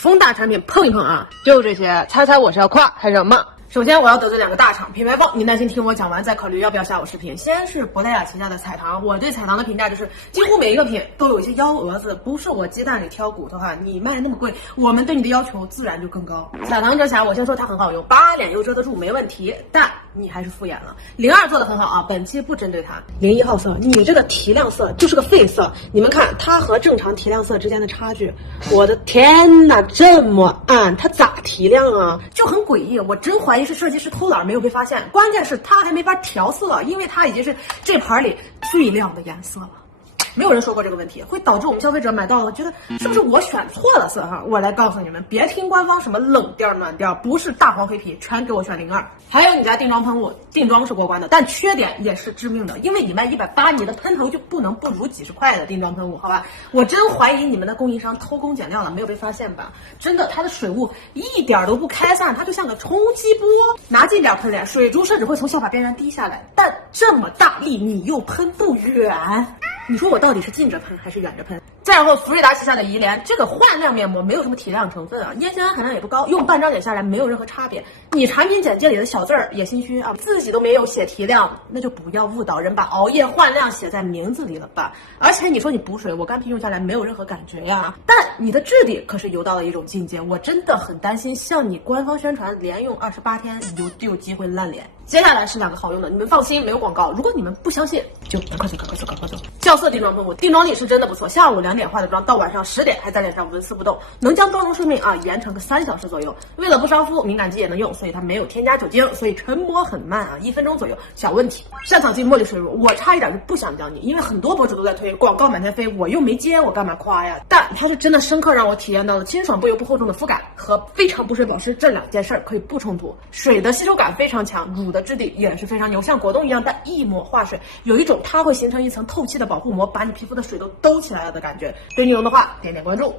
风大产品碰一碰啊，就这些，猜猜我是要夸还是要骂？首先我要得罪两个大厂，品牌方，你耐心听我讲完再考虑要不要下我视频。先是珀莱雅旗下的彩棠，我对彩棠的评价就是几乎每一个品都有一些幺蛾子，不是我鸡蛋里挑骨头哈，你卖那么贵，我们对你的要求自然就更高。彩棠遮瑕，我先说它很好用，扒脸又遮得住，没问题，但你还是敷衍了。02做的很好啊，本期不针对它。01号色，你这个提亮色就是个废色，你们看它和正常提亮色之间的差距，我的天哪，这么暗，它咋提亮啊？就很诡异，我真怀疑是设计师偷懒没有被发现，关键是它还没法调色，因为它已经是这盘里最亮的颜色了。没有人说过这个问题，会导致我们消费者买到了觉得是不是我选错了色哈？我来告诉你们，别听官方什么冷调暖调，不是大黄黑皮，全给我选02。还有你家定妆喷雾，定妆是过关的，但缺点也是致命的，因为你卖180，你的喷头就不能不如几十块的定妆喷雾，好吧？我真怀疑你们的供应商偷工减料了，没有被发现吧？真的，它的水雾一点都不开散，它就像个冲击波，拿近点喷脸，水珠甚至会从下巴边缘滴下来，但这么大力你又喷不远。你说我到底是近着喷还是远着喷？再然后，福瑞达旗下的怡莲，这个焕亮面膜没有什么提亮成分啊，烟酰胺含量也不高，用半张脸下来没有任何差别。你产品简介里的小字儿也心虚啊，自己都没有写提亮，那就不要误导人，把熬夜焕亮写在名字里了吧。而且你说你补水，我干皮用下来没有任何感觉呀，但你的质地可是油到了一种境界，我真的很担心，像你官方宣传连用28天，你就有机会烂脸。接下来是2个好用的，你们放心，没有广告。如果你们不相信，就赶快走。校色定妆喷雾，定妆力是真的不错，下午2点化的妆，到晚上10点还在脸上纹丝不动，能将妆容寿命延长个3小时左右。为了不伤肤，敏感肌也能用，所以它没有添加酒精，所以成膜很慢啊，1分钟左右。小问题，擅长进茉莉水乳，我差一点就不想教你，因为很多博主都在推，广告满天飞，我又没接，我干嘛夸呀？但它是真的深刻让我体验到了清爽不油不厚重的肤感和非常补水保湿这2件事可以不冲突。水的吸收感非常强，乳的质地也是非常牛，像果冻一样，但一抹化水，有一种它会形成一层透气的保护膜，把你皮肤的水都兜起来了的感觉。对你用的话，点点关注。